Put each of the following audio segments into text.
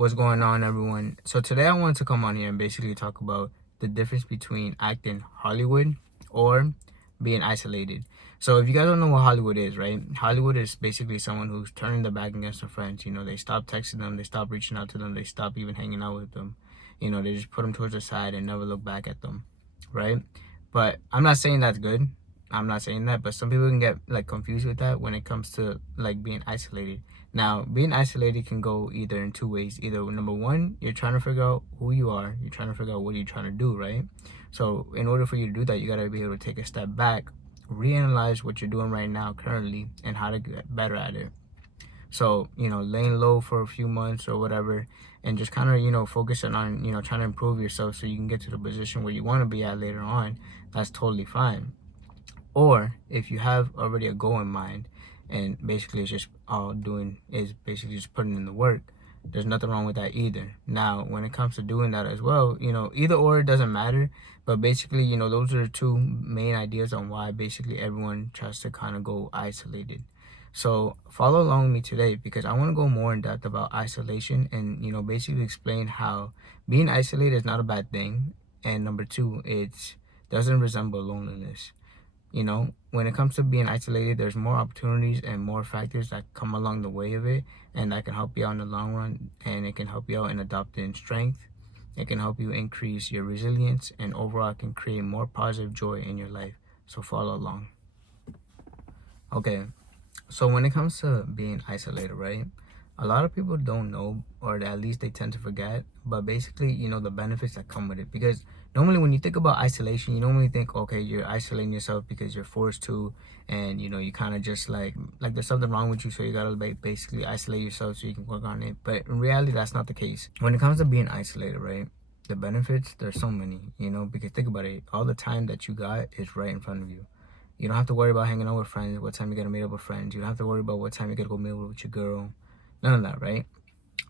What's going on, everyone? So today I wanted to come on here and basically talk about the difference between acting Hollywood or being isolated. So if you guys don't know what Hollywood is, right? Hollywood is basically someone who's turning their back against their friends. They stop texting them, they stop reaching out to them, they stop even hanging out with them. They just put them towards the side and never look back at them, right? But I'm not saying that's good. I'm not saying that, but some people can get like confused with that when it comes to like being isolated. Now, being isolated can go either in two ways. Either number one, you're trying to figure out who you are, you're trying to figure out what you're trying to do, right? So, in order for you to do that, you got to be able to take a step back, reanalyze what you're doing right now, currently, and how to get better at it. So, laying low for a few months or whatever, and just kind of, focusing on, trying to improve yourself so you can get to the position where you want to be at later on, that's totally fine. Or if you have already a goal in mind and basically it's just all doing is basically just putting in the work, there's nothing wrong with that either. Now, when it comes to doing that as well, either or, it doesn't matter. But basically, those are the two main ideas on why basically everyone tries to kind of go isolated. So follow along with me today because I want to go more in depth about isolation and, basically explain how being isolated is not a bad thing. And number two, it doesn't resemble loneliness. When it comes to being isolated, there's more opportunities and more factors that come along the way of it, and that can help you out in the long run, and it can help you out in adopting strength. It can help you increase your resilience, and overall, it can create more positive joy in your life. So follow along. Okay, so when it comes to being isolated, right? A lot of people don't know, or at least they tend to forget, but basically, the benefits that come with it. Because normally when you think about isolation, you normally think, okay, you're isolating yourself because you're forced to, and, you kind of just like there's something wrong with you, so you gotta basically isolate yourself so you can work on it. But in reality, that's not the case. When it comes to being isolated, right? The benefits, there's so many, because think about it, all the time that you got is right in front of you. You don't have to worry about hanging out with friends, what time you're gonna meet up with friends. You don't have to worry about what time you're gonna go meet up with your girl. None of that, right?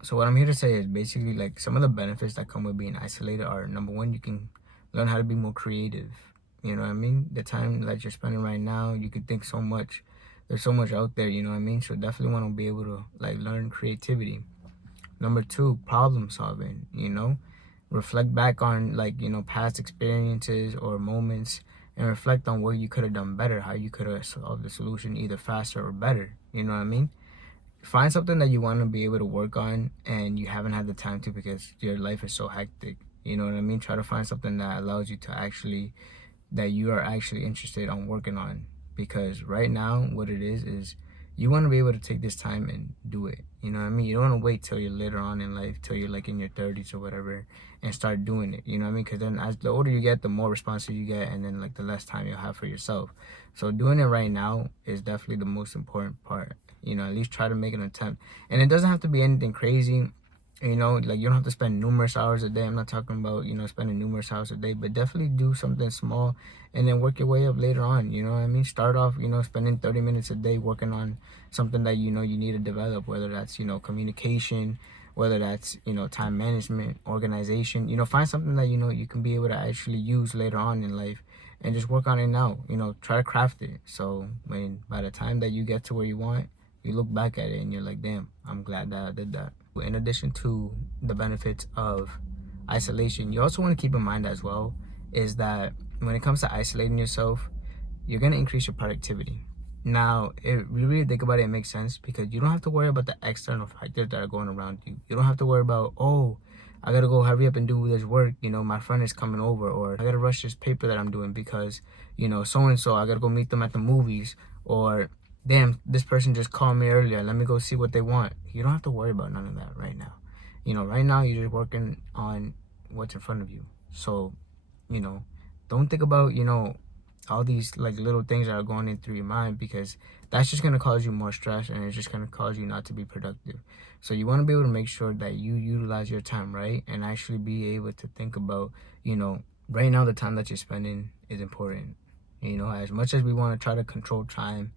So what I'm here to say is basically like some of the benefits that come with being isolated are, number one, you can learn how to be more creative. You know what I mean? The time that you're spending right now, you could think so much. There's so much out there, you know what I mean? So definitely want to be able to like learn creativity. Number two, problem solving, reflect back on like, past experiences or moments and reflect on what you could have done better, how you could have solved the solution either faster or better. You know what I mean? Find something that you want to be able to work on and you haven't had the time to because your life is so hectic. You know what I mean? Try to find something that allows you to actually, that you are actually interested on working on. Because right now, what it is you want to be able to take this time and do it. You know what I mean? You don't want to wait till you're later on in life, till you're like in your 30s or whatever, and start doing it. You know what I mean? Because then as the older you get, the more responsibility you get, and then like the less time you'll have for yourself. So doing it right now is definitely the most important part. At least try to make an attempt. And it doesn't have to be anything crazy. Like you don't have to spend numerous hours a day. I'm not talking about, spending numerous hours a day, but definitely do something small and then work your way up later on. You know what I mean? Start off, spending 30 minutes a day working on something that, you need to develop, whether that's, communication, whether that's, time management, organization. Find something that, you can be able to actually use later on in life and just work on it now. Try to craft it. So by the time that you get to where you want, you look back at it and you're like, damn, I'm glad that I did that. In addition to the benefits of isolation, you also want to keep in mind as well is that when it comes to isolating yourself, you're going to increase your productivity. Now, if you really think about it, it makes sense because you don't have to worry about the external factors that are going around you. You don't have to worry about, oh, I got to go hurry up and do this work. My friend is coming over, or I got to rush this paper that I'm doing because, so-and-so, I got to go meet them at the movies, or damn, this person just called me earlier. Let me go see what they want. You don't have to worry about none of that right now. Right now you're just working on what's in front of you. So, don't think about, all these like little things that are going in through your mind because that's just going to cause you more stress and it's just going to cause you not to be productive. So you want to be able to make sure that you utilize your time right and actually be able to think about, right now the time that you're spending is important. As much as we want to try to control time,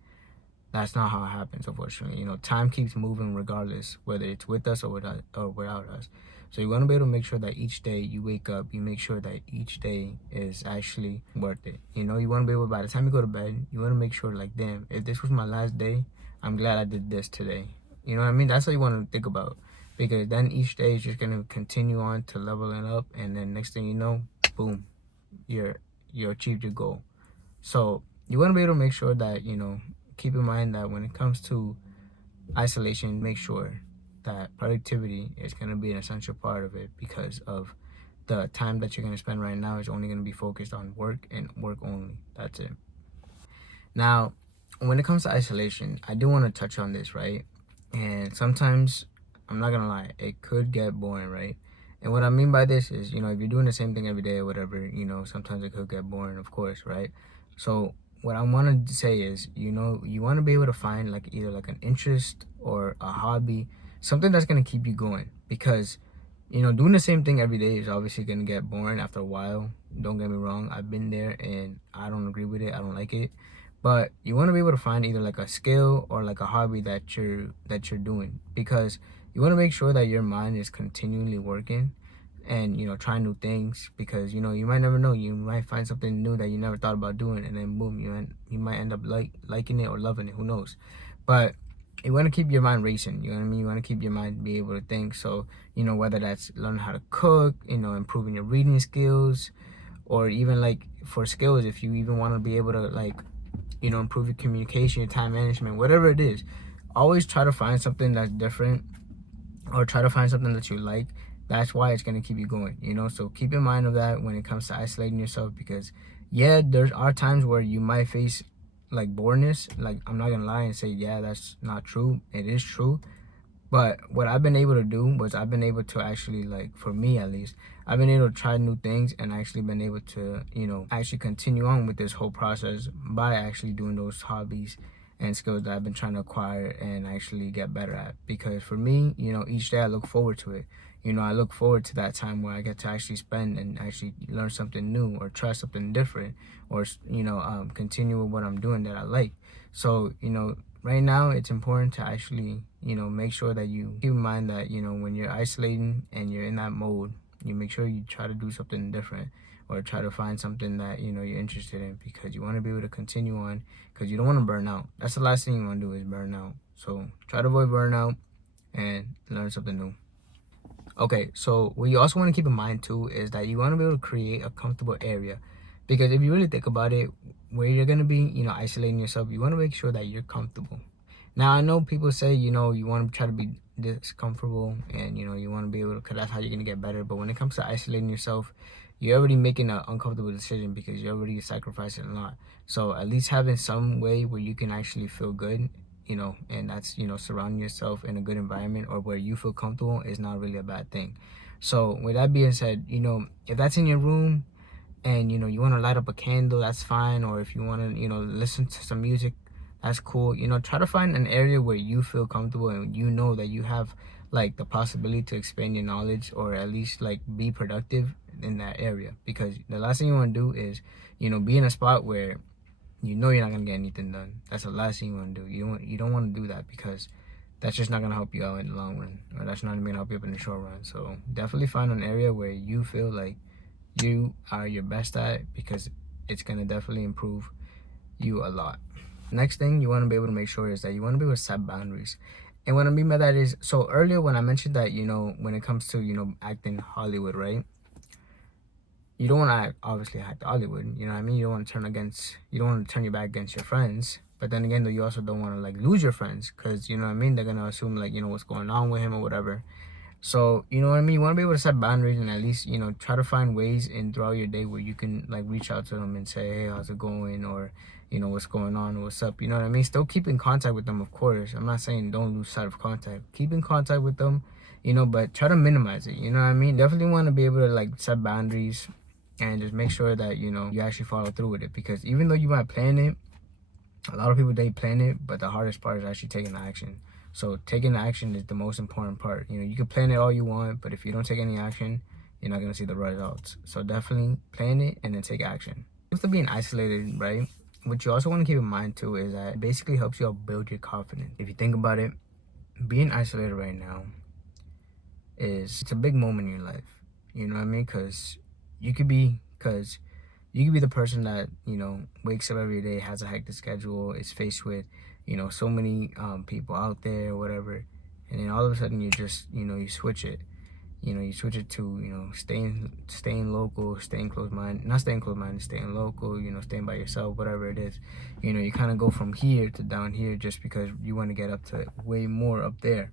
that's not how it happens, unfortunately. Time keeps moving regardless, whether it's with us or without us. So you want to be able to make sure that each day you wake up, you make sure that each day is actually worth it. You want to be able, by the time you go to bed, you want to make sure, like, damn, if this was my last day, I'm glad I did this today. You know what I mean? That's what you want to think about. because then each day is just gonna continue on to leveling up, and then next thing you know, boom, you're you achieved your goal. So you want to be able to make sure that keep in mind that when it comes to isolation, make sure that productivity is going to be an essential part of it, because of the time that you're going to spend right now is only going to be focused on work and work only. That's it. Now, when it comes to isolation, I do want to touch on this, right? And sometimes, I'm not gonna lie, it could get boring, right? And what I mean by this is, if you're doing the same thing every day or whatever, sometimes it could get boring, of course, right? So what I want to say is, you want to be able to find like either like an interest or a hobby, something that's gonna keep you going, because doing the same thing every day is obviously gonna get boring after a while. Don't get me wrong, I've been there and I don't agree with it. I don't like it. But you want to be able to find either like a skill or like a hobby that you're doing, because you want to make sure that your mind is continually working and trying new things, because you might never know, you might find something new that you never thought about doing, and then boom, you might end up liking it or loving it, who knows. But you want to keep your mind racing, you know what I mean? You want to keep your mind be able to think. So whether that's learning how to cook, improving your reading skills, or even like for skills, if you even want to be able to like improve your communication, your time management, whatever it is, always try to find something that's different, or try to find something that you like. That's why it's going to keep you going, so keep in mind of that when it comes to isolating yourself, because yeah, there are times where you might face like boredness. Like, I'm not gonna lie and say yeah, that's not true. It is true. But what I've been able to do was, I've been able to actually, like, for me at least, I've been able to try new things, and actually been able to, actually continue on with this whole process by actually doing those hobbies and skills that I've been trying to acquire and actually get better at. Because for me, each day I look forward to it. I look forward to that time where I get to actually spend and actually learn something new, or try something different, or, continue with what I'm doing that I like. So, right now it's important to actually make sure that you keep in mind that when you're isolating and you're in that mode, you make sure you try to do something different, or try to find something that you're interested in, because you want to be able to continue on, because you don't want to burn out. That's the last thing you want to do, is burn out. So try to avoid burnout and learn something new. Okay, so what you also want to keep in mind too is that you want to be able to create a comfortable area, because if you really think about it, where you're going to be isolating yourself, you want to make sure that you're comfortable. Now, I know people say you want to try to be this comfortable, and you want to be able to, because that's how you're going to get better. But when it comes to isolating yourself, you're already making an uncomfortable decision, because you're already sacrificing a lot. So at least having some way where you can actually feel good, and that's surrounding yourself in a good environment, or where you feel comfortable, is not really a bad thing. So with that being said, if that's in your room, and you want to light up a candle, that's fine. Or if you want to listen to some music, that's cool. Try to find an area where you feel comfortable, and that you have like the possibility to expand your knowledge, or at least like be productive in that area. Because the last thing you want to do is be in a spot where you're not gonna get anything done. That's the last thing you want to do. You don't want to do that, because that's just not gonna help you out in the long run, or that's not gonna help you up in the short run. So definitely find an area where you feel like you are your best at, because it's gonna definitely improve you a lot. Next thing you want to be able to make sure is that you want to be able to set boundaries. And what I mean by that is, so earlier when I mentioned that when it comes to acting Hollywood, right? You don't want to obviously act Hollywood. You know what I mean? You don't want to turn your back against your friends. But then again, though, you also don't want to like lose your friends, because you know what I mean. They're gonna assume like what's going on with him or whatever. So you know what I mean. You want to be able to set boundaries, and at least try to find ways in throughout your day where you can like reach out to them and say, hey, how's it going, or what's going on, or what's up. You know what I mean. Still keep in contact with them, of course. I'm not saying don't lose sight of contact. Keep in contact with them, but try to minimize it. You know what I mean. Definitely want to be able to like set boundaries, and just make sure that you actually follow through with it. Because even though you might plan it, a lot of people, they plan it, but the hardest part is actually taking the action. So taking the action is the most important part. You can plan it all you want, but if you don't take any action, you're not gonna see the results. So definitely plan it and then take action. With being isolated, right? What you also want to keep in mind too is that it basically helps you build your confidence. If you think about it, being isolated right now it's a big moment in your life. You know what I mean? Because you could be the person that wakes up every day, has a hectic schedule, is faced with so many people out there or whatever, and then all of a sudden you just, you switch it. You switch it to, staying local, staying close-minded, not staying close-minded, staying local, staying by yourself, whatever it is. You kind of go from here to down here just because you want to get up to way more up there.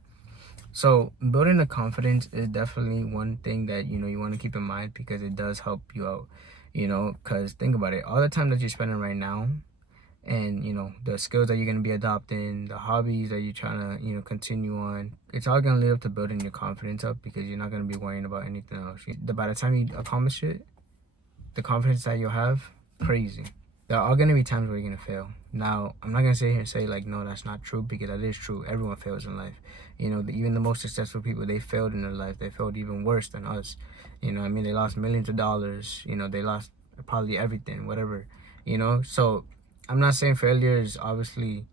So building the confidence is definitely one thing that, you want to keep in mind, because it does help you out, because think about it, all the time that you're spending right now, and the skills that you're going to be adopting, the hobbies that you're trying to continue on, it's all going to lead up to building your confidence up, because you're not going to be worrying about anything else. By the time you accomplish it, the confidence that you'll have, crazy. There are going to be times where you're going to fail. Now, I'm not going to sit here and say, like, no, that's not true, because that is true. Everyone fails in life. Even the most successful people, they failed in their life. They failed even worse than us. They lost millions of dollars. They lost probably everything, whatever. So I'm not saying failure is obviously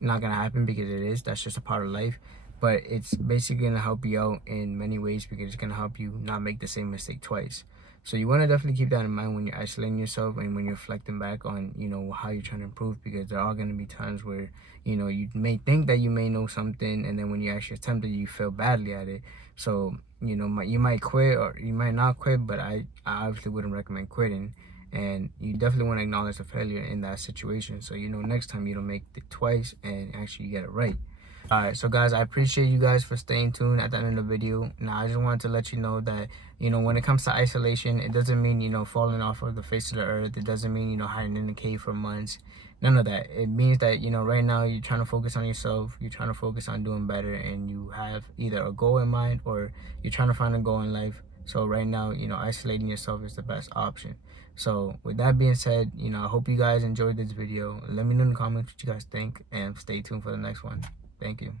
not going to happen, because it is. That's just a part of life. But it's basically going to help you out in many ways, because it's going to help you not make the same mistake twice. So you want to definitely keep that in mind when you're isolating yourself and when you're reflecting back on, how you're trying to improve, because there are going to be times where, you may think that you may know something, and then when you actually attempt it, you fail badly at it. So, you might quit or you might not quit, but I obviously wouldn't recommend quitting. And you definitely want to acknowledge the failure in that situation, so next time you don't make it twice and actually get it right. Alright, so guys, I appreciate you guys for staying tuned at the end of the video. Now, I just wanted to let you know that, when it comes to isolation, it doesn't mean, falling off of the face of the earth. It doesn't mean, hiding in a cave for months. None of that. It means that, right now you're trying to focus on yourself. You're trying to focus on doing better, and you have either a goal in mind or you're trying to find a goal in life. So right now, isolating yourself is the best option. So with that being said, I hope you guys enjoyed this video. Let me know in the comments what you guys think, and stay tuned for the next one. Thank you.